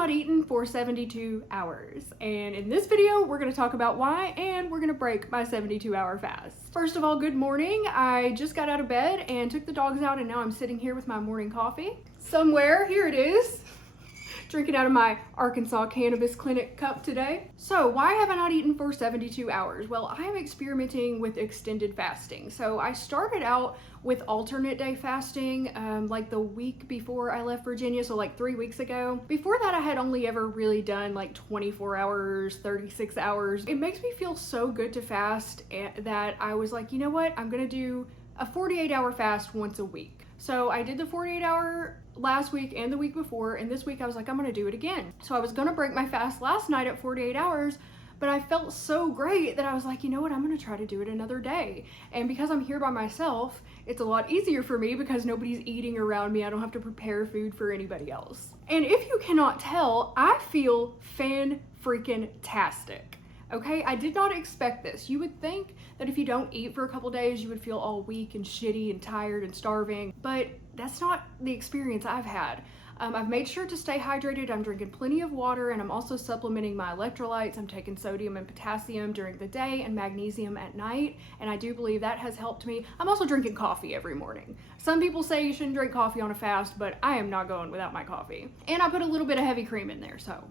not eaten for 72 hours. And in this video, we're gonna talk about why, and we're gonna break my 72-hour fast. First of all, good morning. I just got out of bed and took the dogs out, and now I'm sitting here with my morning coffee. Somewhere, here it is. Drinking out of my Arkansas Cannabis Clinic cup today. So why have I not eaten for 72 hours? Well, I am experimenting with extended fasting. So I started out with alternate day fasting like the week before I left Virginia, so like 3 weeks ago. Before that, I had only ever really done like 24 hours, 36 hours. It makes me feel so good to fast that I was like, you know what? I'm gonna do a 48-hour fast once a week. So I did the 48-hour last week and the week before, and this week I was like, I'm gonna do it again. So I was gonna break my fast last night at 48 hours, but I felt so great that I was like, you know what, I'm gonna try to do it another day. And because I'm here by myself, it's a lot easier for me because nobody's eating around me. I don't have to prepare food for anybody else. And if you cannot tell, I feel fan-freaking-tastic. Okay, I did not expect this. You would think that if you don't eat for a couple days, you would feel all weak and shitty and tired and starving, but that's not the experience I've had. I've made sure to stay hydrated. I'm drinking plenty of water, and I'm also supplementing my electrolytes. I'm taking sodium and potassium during the day and magnesium at night, and I do believe that has helped me. I'm also drinking coffee every morning. Some people say you shouldn't drink coffee on a fast, but I am not going without my coffee. And I put a little bit of heavy cream in there, so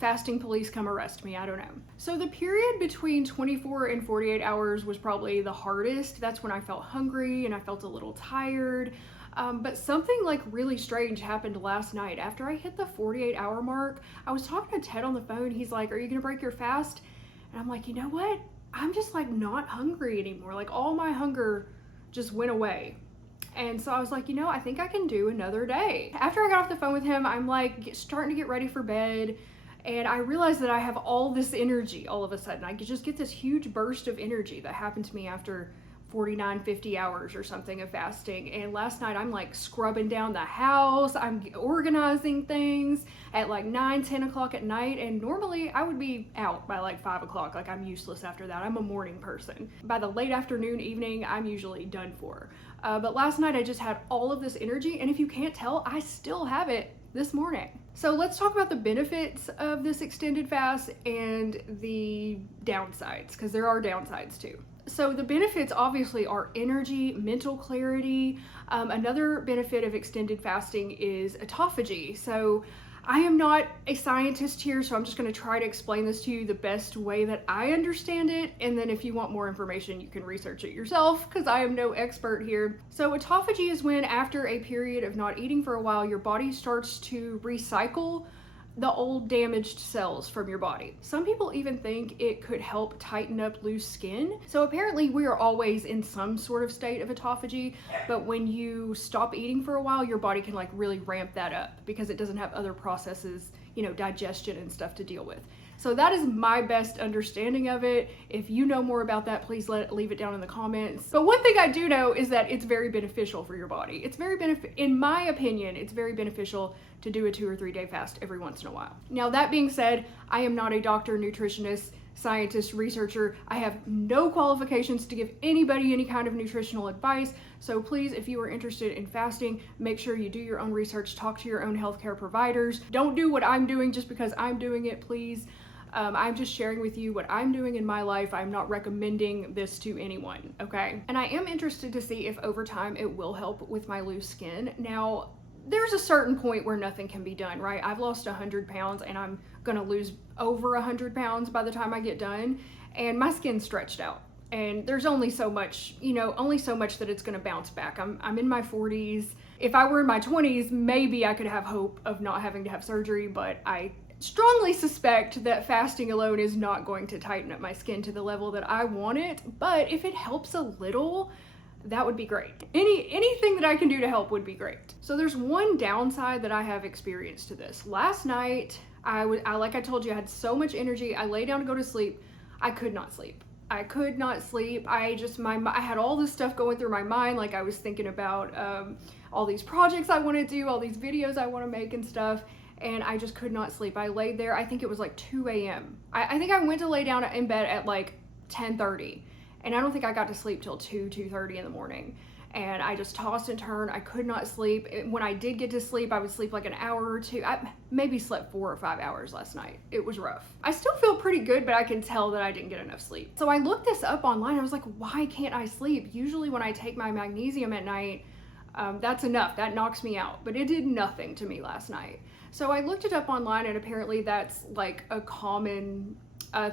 fasting police, come arrest me, I don't know. So the period between 24 and 48 hours was probably the hardest. That's when I felt hungry and I felt a little tired. But something like really strange happened last night. After I hit the 48-hour mark, I was talking to Ted on the phone. He's like, are you gonna break your fast? And I'm like, you know what? I'm just like not hungry anymore. Like all my hunger just went away. And so I was like, you know, I think I can do another day. After I got off the phone with him, I'm like starting to get ready for bed. And I realized that I have all this energy all of a sudden. I could just get this huge burst of energy that happened to me after 49, 50 hours or something of fasting. And last night I'm like scrubbing down the house. I'm organizing things at like 9, 10 o'clock at night. And normally I would be out by like 5 o'clock. Like I'm useless after that. I'm a morning person. By the late afternoon, evening, I'm usually done for. But last night I just had all of this energy. And if you can't tell, I still have it this morning. So let's talk about the benefits of this extended fast and the downsides, because there are downsides too. So the benefits obviously are energy, mental clarity. Another benefit of extended fasting is autophagy. So I am not a scientist here, so I'm just going to try to explain this to you the best way that I understand it. And then if you want more information, you can research it yourself because I am no expert here. So autophagy is when after a period of not eating for a while, your body starts to recycle the old damaged cells from your body. Some people even think it could help tighten up loose skin. So apparently we are always in some sort of state of autophagy, but when you stop eating for a while, your body can like really ramp that up because it doesn't have other processes, you know, digestion and stuff to deal with. So that is my best understanding of it. If you know more about that, please leave it down in the comments. But one thing I do know is that it's very beneficial for your body. It's very in my opinion, it's very beneficial to do a 2 or 3 day fast every once in a while. Now that being said, I am not a doctor, nutritionist, scientist, researcher. I have no qualifications to give anybody any kind of nutritional advice. So please, if you are interested in fasting, make sure you do your own research, talk to your own healthcare providers. Don't do what I'm doing just because I'm doing it, please. I'm just sharing with you what I'm doing in my life. I'm not recommending this to anyone, okay? And I am interested to see if over time it will help with my loose skin. Now, there's a certain point where nothing can be done, right? I've lost 100 pounds and I'm gonna lose over 100 pounds by the time I get done, and my skin's stretched out. And there's only so much, you know, only so much that it's gonna bounce back. I'm in my 40s. If I were in my 20s, maybe I could have hope of not having to have surgery, but I strongly suspect that fasting alone is not going to tighten up my skin to the level that I want it. But if it helps a little, that would be great. Anything that I can do to help would be great. So there's one downside that I have experienced to this. Last night, like I told you, I had so much energy. I lay down to go to sleep. I could not sleep. I could not sleep. I had all this stuff going through my mind. Like I was thinking about all these projects I want to do, all these videos I want to make and stuff. And I just could not sleep. I laid there, I think it was like 2 a.m. I think I went to lay down in bed at like 10:30. And I don't think I got to sleep till 2:30 in the morning. and I just tossed and turned. I could not sleep. When I did get to sleep, I would sleep like an hour or two. I maybe slept 4 or 5 hours last night. It was rough. I still feel pretty good, but I can tell that I didn't get enough sleep. So I looked this up online. I was like, why can't I sleep? Usually when I take my magnesium at night, that's enough. That knocks me out. But it did nothing to me last night. So I looked it up online, and apparently that's like a common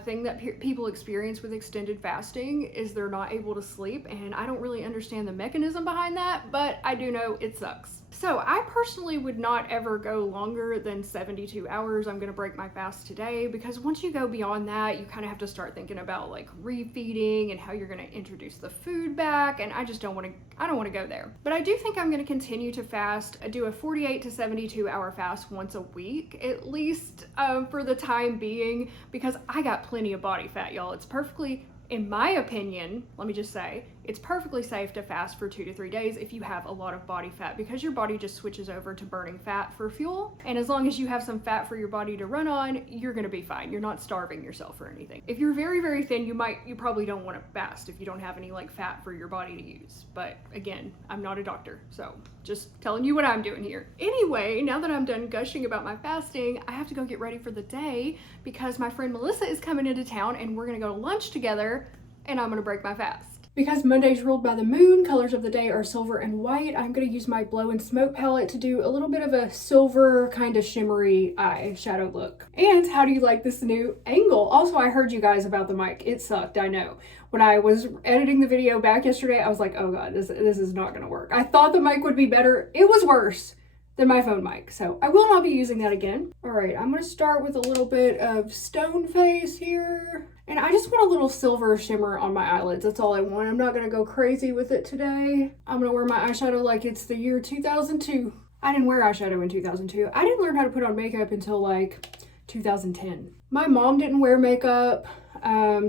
thing that people experience with extended fasting is they're not able to sleep, and I don't really understand the mechanism behind that, but I do know it sucks. So I personally would not ever go longer than 72 hours. I'm gonna break my fast today, because once you go beyond that, you kind of have to start thinking about like refeeding and how you're gonna introduce the food back, and I just don't want to go there. But I do think I'm gonna continue to fast, do a 48 to 72 hour fast once a week, at least for the time being, because I got plenty of body fat, y'all. It's perfectly, in my opinion, let me just say, it's perfectly safe to fast for 2 to 3 days if you have a lot of body fat, because your body just switches over to burning fat for fuel. And as long as you have some fat for your body to run on, you're gonna be fine. You're not starving yourself or anything. If you're very, very thin, you probably don't want to fast if you don't have any like fat for your body to use. But again, I'm not a doctor, so just telling you what I'm doing here. Anyway, now that I'm done gushing about my fasting, I have to go get ready for the day, because my friend Melissa is coming into town and we're gonna go to lunch together, and I'm gonna break my fast. Because Monday's ruled by the moon, colors of the day are silver and white. I'm going to use my Blow and Smoke palette to do a little bit of a silver kind of shimmery eye shadow look. And how do you like this new angle? Also, I heard you guys about the mic. It sucked, I know. When I was editing the video back yesterday, I was like, oh god, this is not going to work. I thought the mic would be better. It was worse than my phone mic, so I will not be using that again. All right, I'm going to start with a little bit of stone face here. And I just want a little silver shimmer on my eyelids. That's all I want. I'm not going to go crazy with it today. I'm going to wear my eyeshadow like it's the year 2002. I didn't wear eyeshadow in 2002. I didn't learn how to put on makeup until like 2010. My mom didn't wear makeup,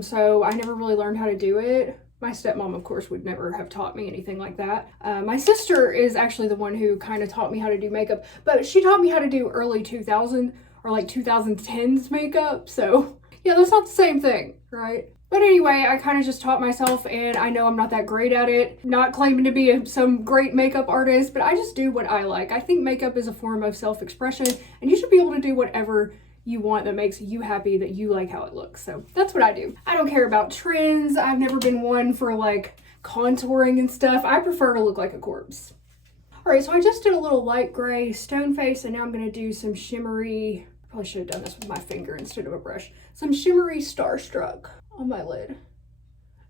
so I never really learned how to do it. My stepmom, of course, would never have taught me anything like that. My sister is actually the one who kind of taught me how to do makeup, but she taught me how to do early 2000 or like 2010s makeup, so yeah, that's not the same thing, right? But anyway, I kind of just taught myself, and I know I'm not that great at it. Not claiming to be some great makeup artist, but I just do what I like. I think makeup is a form of self-expression, and you should be able to do whatever you want that makes you happy, that you like how it looks. So that's what I do. I don't care about trends. I've never been one for like contouring and stuff. I prefer to look like a corpse. All right, so I just did a little light gray stone face, and now I'm gonna do some shimmery, probably should have done this with my finger instead of a brush, some shimmery Starstruck on my lid.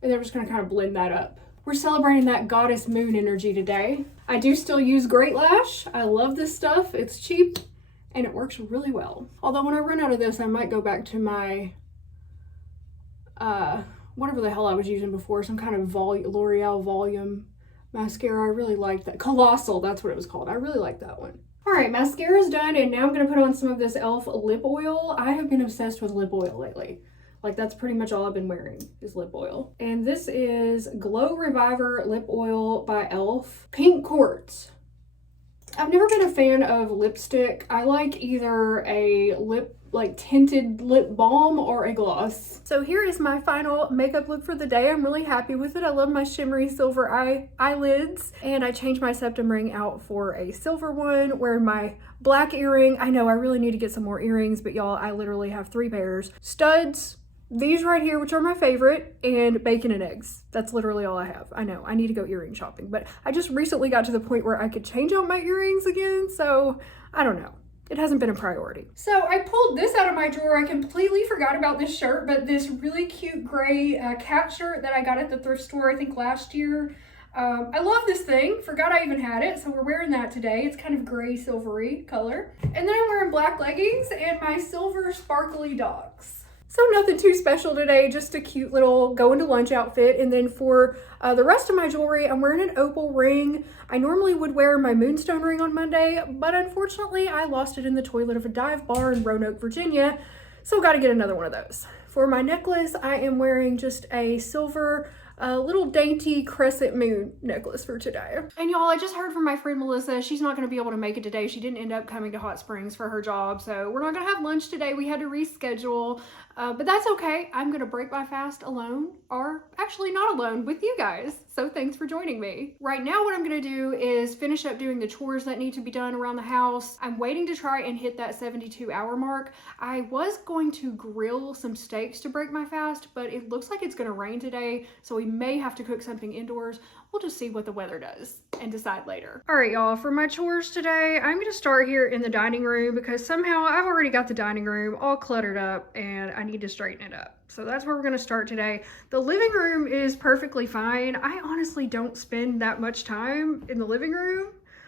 And then I'm just gonna kind of blend that up. We're celebrating that goddess moon energy today. I do still use Great Lash. I love this stuff. It's cheap and it works really well. Although when I run out of this, I might go back to my, whatever the hell I was using before, some kind of L'Oreal Volume mascara. I really liked that. Colossal, that's what it was called. I really like that one. All right, mascara's done, and now I'm gonna put on some of this e.l.f. lip oil. I have been obsessed with lip oil lately. Like, that's pretty much all I've been wearing is lip oil. And this is Glow Reviver Lip Oil by e.l.f. Pink Quartz. I've never been a fan of lipstick. I like either a tinted lip balm or a gloss. So here is my final makeup look for the day. I'm really happy with it. I love my shimmery silver eyelids, and I changed my septum ring out for a silver one, wearing my black earring. I know I really need to get some more earrings, but y'all, I literally have 3 pairs. Studs, these right here, which are my favorite, and bacon and eggs. That's literally all I have. I know, I need to go earring shopping, but I just recently got to the point where I could change out my earrings again, so I don't know. It hasn't been a priority. So I pulled this out of my drawer. I completely forgot about this shirt, but this really cute gray cat shirt that I got at the thrift store, I think last year. I love this thing. Forgot I even had it, so we're wearing that today. It's kind of gray silvery color. And then I'm wearing black leggings and my silver sparkly dogs. So nothing too special today, just a cute little going to lunch outfit. And then for the rest of my jewelry, I'm wearing an opal ring. I normally would wear my moonstone ring on Monday, but unfortunately I lost it in the toilet of a dive bar in Roanoke, Virginia. So got to get another one of those. For my necklace, I am wearing just a silver little dainty crescent moon necklace for today. And y'all, I just heard from my friend Melissa. She's not going to be able to make it today. She didn't end up coming to Hot Springs for her job, so we're not going to have lunch today. We had to reschedule, but that's okay. I'm going to break my fast alone, or actually not alone, with you guys. So thanks for joining me. Right now what I'm gonna do is finish up doing the chores that need to be done around the house. I'm waiting to try and hit that 72-hour mark. I was going to grill some steaks to break my fast, but it looks like it's gonna rain today, so we may have to cook something indoors. We'll just see what the weather does and decide later. All right, y'all, for my chores today, I'm gonna start here in the dining room because somehow I've already got the dining room all cluttered up and I need to straighten it up. So that's where we're gonna start today. The living room is perfectly fine. I honestly don't spend that much time in the living room.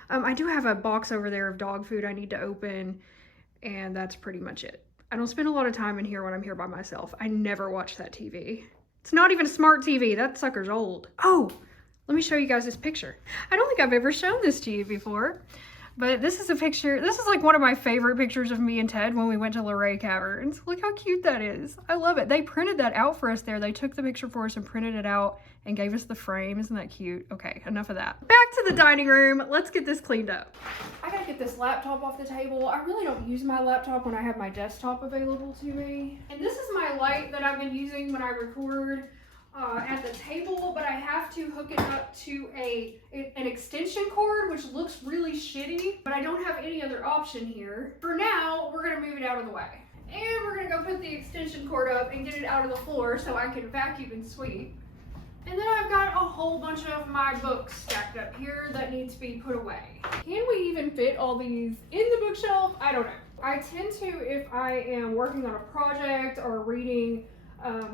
I do have a box over there of dog food I need to open, and that's pretty much it. I don't spend a lot of time in here when I'm here by myself. I never watch that TV. It's not even a smart TV, that sucker's old. Oh, let me show you guys this picture. I don't think I've ever shown this to you before, but this is a picture. This is like one of my favorite pictures of me and Ted when we went to Luray Caverns. Look how cute that is. I love it. They printed that out for us there. They took the picture for us and printed it out and gave us the frame. Isn't that cute? Okay, enough of that. Back to the dining room. Let's get this cleaned up. I gotta get this laptop off the table. I really don't use my laptop when I have my desktop available to me. And this is my light that I've been using when I record at the table, but I have to hook it up to an extension cord, which looks really shitty, but I don't have any other option here. For now, we're gonna move it out of the way. And we're gonna go put the extension cord up and get it out of the floor so I can vacuum and sweep. And then I've got a whole bunch of my books stacked up here that need to be put away. Can we even fit all these in the bookshelf? I don't know. I tend to, if I am working on a project or reading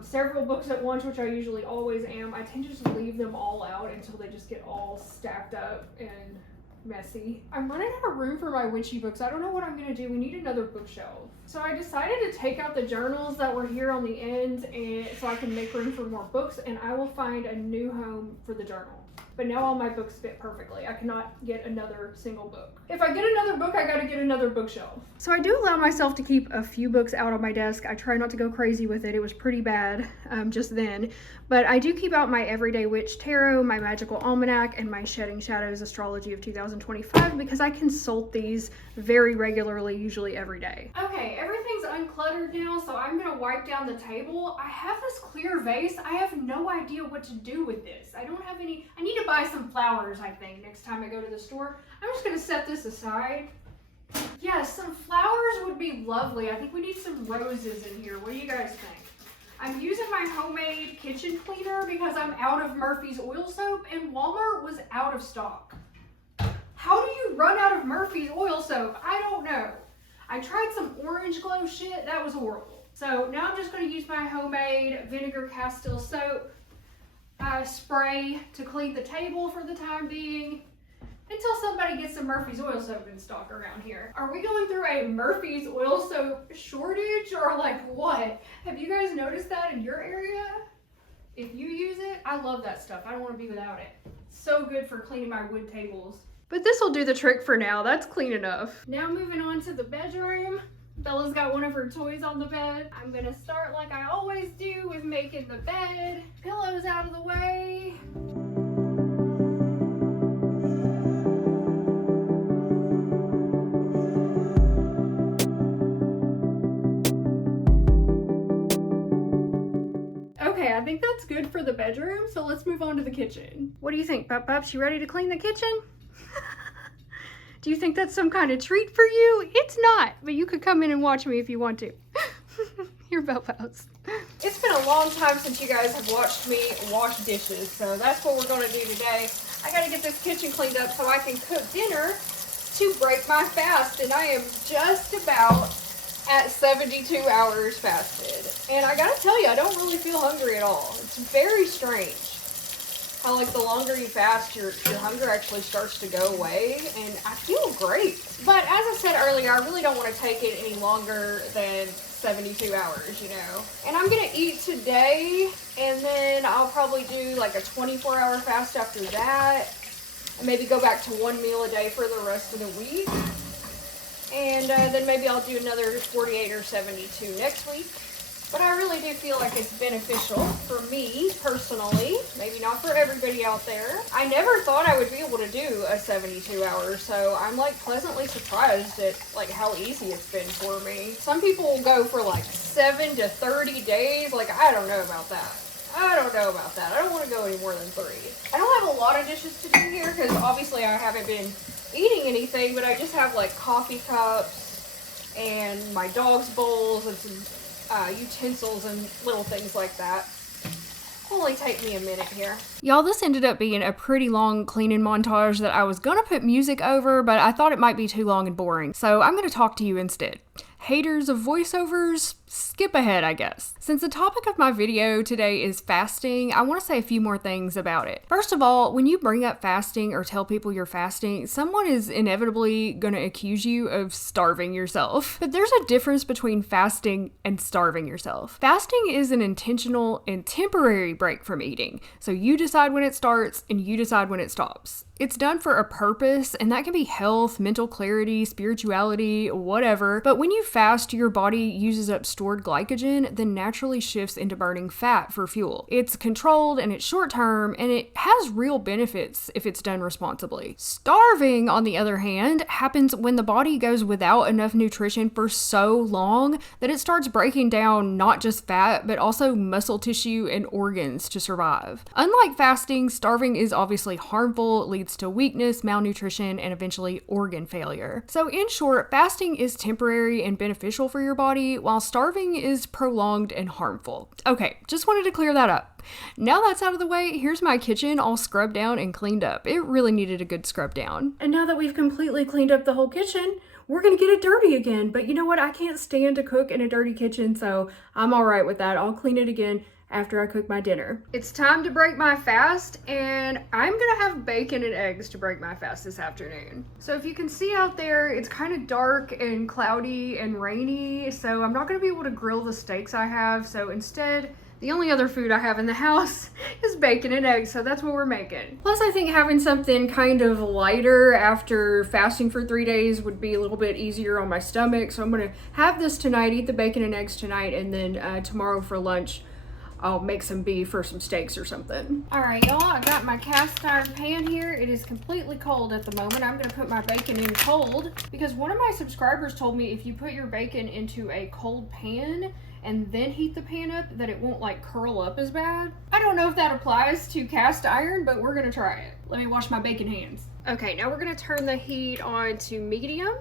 several books at once, which I usually always am, I tend to just leave them all out until they just get all stacked up and messy. I'm running out of room for my witchy books. I don't know what I'm gonna do. We need another bookshelf. So I decided to take out the journals that were here on the end and so I can make room for more books, and I will find a new home for the journal. But now all my books fit perfectly. I cannot get another single book. If I get another book, I gotta get another bookshelf. So I do allow myself to keep a few books out on my desk. I try not to go crazy with it. It was pretty bad just then. But I do keep out my Everyday Witch Tarot, my Magical Almanac, and my Shedding Shadows Astrology of 2025 because I consult these very regularly, usually every day. Okay, everything's uncluttered now, so I'm gonna wipe down the table. I have this clear vase. I have no idea what to do with this. I don't have any. I need to buy some flowers, I think, next time I go to the store. I'm just gonna set this aside. Yes, some flowers would be lovely. I think we need some roses in here. What do you guys think? I'm using my homemade kitchen cleaner because I'm out of Murphy's oil soap and Walmart was out of stock. How do you run out of Murphy's oil soap? I don't know. I tried some orange glow shit. That was horrible. So now I'm just going to use my homemade vinegar castile soap spray to clean the table for the time being until somebody gets some Murphy's oil soap in stock around here. Are we going through a Murphy's oil soap shortage or like what? Have you guys noticed that in your area? If you use it, I love that stuff. I don't want to be without it. It's so good for cleaning my wood tables. But this will do the trick for now. That's clean enough. Now moving on to the bedroom. Bella's got one of her toys on the bed. I'm gonna start like I always do with making the bed. Pillows out of the way. Okay, I think that's good for the bedroom, so let's move on to the kitchen. What do you think, Pups? You ready to clean the kitchen? Do you think that's some kind of treat for you? It's not, but you could come in and watch me if you want to. Here, Bellpouse. It's been a long time since you guys have watched me wash dishes, so that's what we're gonna do today. I gotta get this kitchen cleaned up so I can cook dinner to break my fast, and I am just about at 72 hours fasted. And I gotta tell you, I don't really feel hungry at all. It's very strange how like the longer you fast, your hunger actually starts to go away, and I feel great. But as I said earlier, I really don't want to take it any longer than 72 hours, you know. And I'm gonna eat today, and then I'll probably do like a 24-hour fast after that, and maybe go back to one meal a day for the rest of the week. And then maybe I'll do another 48 or 72 next week. But I really do feel like it's beneficial for me personally, maybe not for everybody out there. I never thought I would be able to do a 72 hours, so I'm like pleasantly surprised at like how easy it's been for me. Some people will go for like 7 to 30 days, like I don't know about that. I don't know about that. I don't want to go any more than 3. I don't have a lot of dishes to do here because obviously I haven't been eating anything, but I just have like coffee cups and my dog's bowls and some utensils and little things like that. Only take me a minute here. Y'all, this ended up being a pretty long cleaning montage that I was gonna put music over, but I thought it might be too long and boring, so I'm gonna talk to you instead. Haters of voiceovers, skip ahead, I guess. Since the topic of my video today is fasting, I want to say a few more things about it. First of all, when you bring up fasting or tell people you're fasting, someone is inevitably going to accuse you of starving yourself. But there's a difference between fasting and starving yourself. Fasting is an intentional and temporary break from eating, so you decide when it starts and you decide when it stops. It's done for a purpose, and that can be health, mental clarity, spirituality, whatever. But when you fast, your body uses up stored glycogen, then naturally shifts into burning fat for fuel. It's controlled and it's short term, and it has real benefits if it's done responsibly. Starving, on the other hand, happens when the body goes without enough nutrition for so long that it starts breaking down not just fat, but also muscle tissue and organs to survive. Unlike fasting, starving is obviously harmful, it leads to weakness, malnutrition, and eventually organ failure. So in short, fasting is temporary and beneficial for your body, while starving is prolonged and harmful. Okay, just wanted to clear that up. Now that's out of the way, here's my kitchen all scrubbed down and cleaned up. It really needed a good scrub down. And now that we've completely cleaned up the whole kitchen, we're gonna get it dirty again. But you know what? I can't stand to cook in a dirty kitchen, so I'm all right with that. I'll clean it again after I cook my dinner. It's time to break my fast, and I'm gonna have bacon and eggs to break my fast this afternoon. So if you can see out there, it's kind of dark and cloudy and rainy, so I'm not gonna be able to grill the steaks I have, so instead, the only other food I have in the house is bacon and eggs, so that's what we're making. Plus, I think having something kind of lighter after fasting for 3 days would be a little bit easier on my stomach, so I'm gonna have this tonight, eat the bacon and eggs tonight, and then tomorrow for lunch, I'll make some beef or some steaks or something. All right, y'all, I got my cast iron pan here. It is completely cold at the moment. I'm gonna put my bacon in cold because one of my subscribers told me if you put your bacon into a cold pan and then heat the pan up, that it won't like curl up as bad. I don't know if that applies to cast iron, but we're gonna try it. Let me wash my bacon hands. Okay, now we're gonna turn the heat on to medium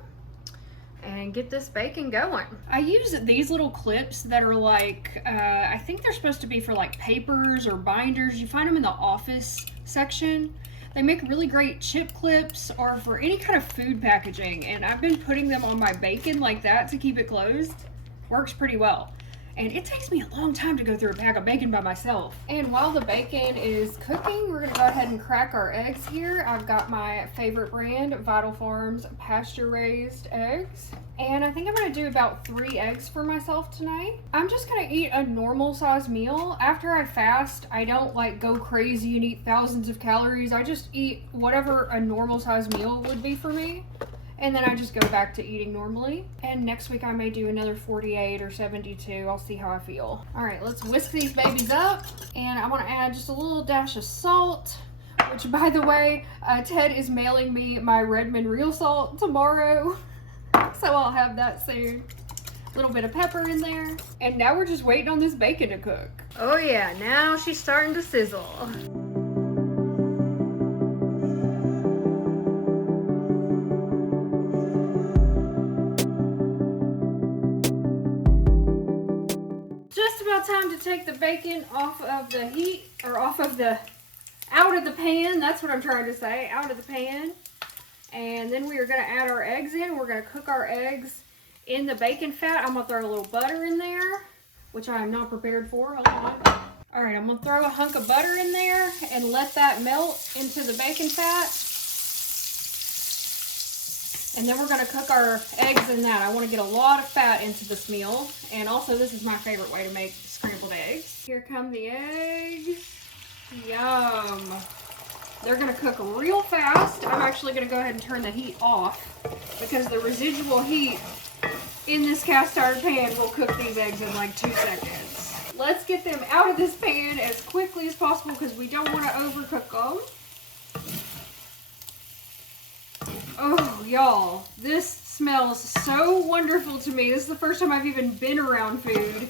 and get this bacon going. I use these little clips that are like, I think they're supposed to be for like papers or binders. You find them in the office section. They make really great chip clips or for any kind of food packaging. And I've been putting them on my bacon like that to keep it closed. Works pretty well. And it takes me a long time to go through a pack of bacon by myself. And while the bacon is cooking, we're gonna go ahead and crack our eggs here. I've got my favorite brand, Vital Farms pasture-raised eggs. And I think I'm gonna do about 3 eggs for myself tonight. I'm just gonna eat a normal size meal. After I fast, I don't like go crazy and eat thousands of calories. I just eat whatever a normal size meal would be for me. And then I just go back to eating normally. And next week I may do another 48 or 72. I'll see how I feel. All right, let's whisk these babies up. And I want to add just a little dash of salt, which by the way, Ted is mailing me my Redmond real salt tomorrow. So I'll have that soon. A little bit of pepper in there. And now we're just waiting on this bacon to cook. Oh yeah, now she's starting to sizzle. Time to take the bacon off of the heat, or out of the pan. That's what I'm trying to say, out of the pan. And then we are going to add our eggs in. We're going to cook our eggs in the bacon fat. I'm going to throw a little butter in there, which I am not prepared for. Hold on. All right, I'm going to throw a hunk of butter in there and let that melt into the bacon fat. And then we're going to cook our eggs in that. I want to get a lot of fat into this meal. And also, this is my favorite way to make scrambled eggs. Here come the eggs. Yum. They're going to cook real fast. I'm actually going to go ahead and turn the heat off because the residual heat in this cast iron pan will cook these eggs in like 2 seconds. Let's get them out of this pan as quickly as possible because we don't want to overcook them. Oh, y'all, this smells so wonderful to me. This is the first time I've even been around food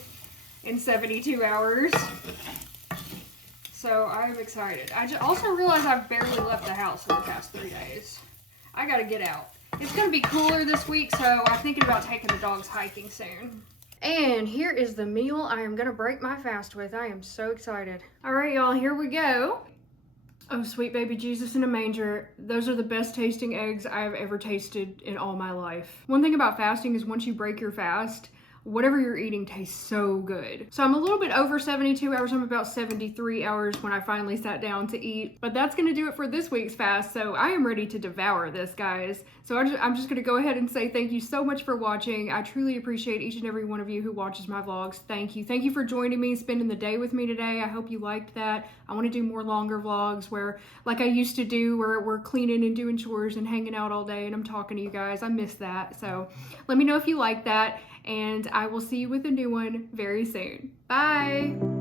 in 72 hours. So I'm excited. I also realized I've barely left the house in the past 3 days. I gotta get out. It's gonna be cooler this week, so I'm thinking about taking the dogs hiking soon. And here is the meal I am gonna break my fast with. I am so excited. All right, y'all, here we go. Oh, sweet baby Jesus in a manger. Those are the best tasting eggs I have ever tasted in all my life. One thing about fasting is once you break your fast, whatever you're eating tastes so good. So I'm a little bit over 72 hours. I'm about 73 hours when I finally sat down to eat. But that's gonna do it for this week's fast. So I am ready to devour this, guys. So I'm just gonna go ahead and say thank you so much for watching. I truly appreciate each and every one of you who watches my vlogs. Thank you. Thank you for joining me, spending the day with me today. I hope you liked that. I wanna do more longer vlogs where, like I used to do, where we're cleaning and doing chores and hanging out all day and I'm talking to you guys. I miss that. So let me know if you like that. And I will see you with a new one very soon. Bye!